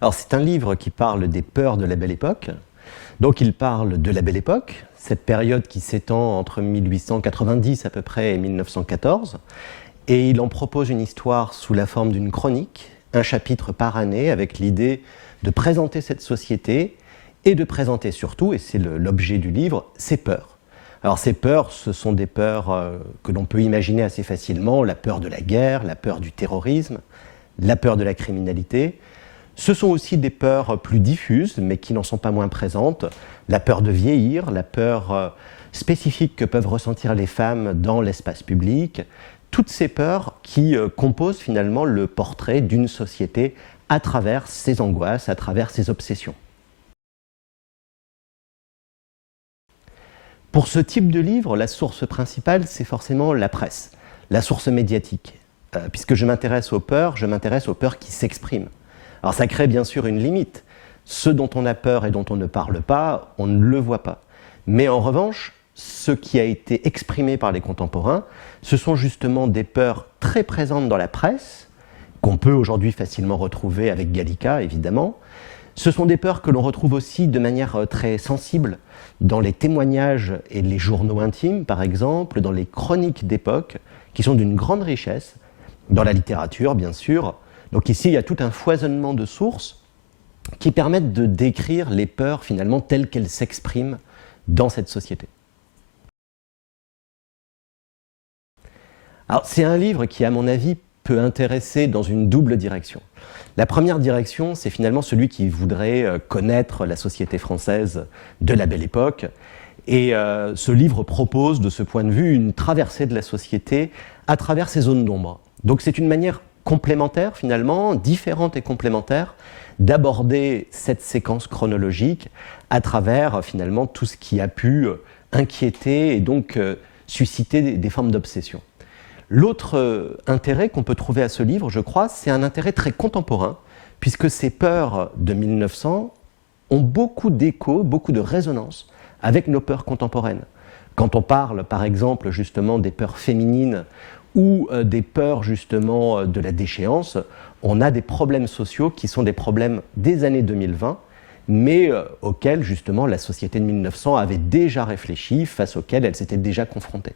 Alors c'est un livre qui parle des peurs de la Belle Époque. Donc il parle de la Belle Époque, cette période qui s'étend entre 1890 à peu près et 1914. Et il en propose une histoire sous la forme d'une chronique, un chapitre par année, avec l'idée de présenter cette société et de présenter surtout, et c'est l'objet du livre, ses peurs. Alors ces peurs, ce sont des peurs que l'on peut imaginer assez facilement, la peur de la guerre, la peur du terrorisme, la peur de la criminalité. Ce sont aussi des peurs plus diffuses, mais qui n'en sont pas moins présentes, la peur de vieillir, la peur spécifique que peuvent ressentir les femmes dans l'espace public, toutes ces peurs qui composent finalement le portrait d'une société à travers ses angoisses, à travers ses obsessions. Pour ce type de livre, la source principale, c'est forcément la presse, la source médiatique. Puisque je m'intéresse aux peurs qui s'expriment. Alors ça crée bien sûr une limite. Ce dont on a peur et dont on ne parle pas, on ne le voit pas. Mais en revanche, ce qui a été exprimé par les contemporains, ce sont justement des peurs très présentes dans la presse, qu'on peut aujourd'hui facilement retrouver avec Gallica, évidemment. Ce sont des peurs que l'on retrouve aussi de manière très sensible dans les témoignages et les journaux intimes, par exemple, dans les chroniques d'époque, qui sont d'une grande richesse, dans la littérature, bien sûr. Donc ici, il y a tout un foisonnement de sources qui permettent de décrire les peurs, finalement, telles qu'elles s'expriment dans cette société. Alors, c'est un livre qui, à mon avis, peut intéresser dans une double direction. La première direction, c'est finalement celui qui voudrait connaître la société française de la Belle Époque. Et ce livre propose, de ce point de vue, une traversée de la société à travers ces zones d'ombre. Donc c'est une manière complémentaire, finalement, différente et complémentaire, d'aborder cette séquence chronologique à travers, finalement, tout ce qui a pu inquiéter et donc susciter des formes d'obsession. L'autre intérêt qu'on peut trouver à ce livre, je crois, c'est un intérêt très contemporain, puisque ces peurs de 1900 ont beaucoup d'écho, beaucoup de résonance avec nos peurs contemporaines. Quand on parle, par exemple, justement des peurs féminines ou des peurs, justement, de la déchéance, on a des problèmes sociaux qui sont des problèmes des années 2020, mais auxquels, justement, la société de 1900 avait déjà réfléchi, face auxquels elle s'était déjà confrontée.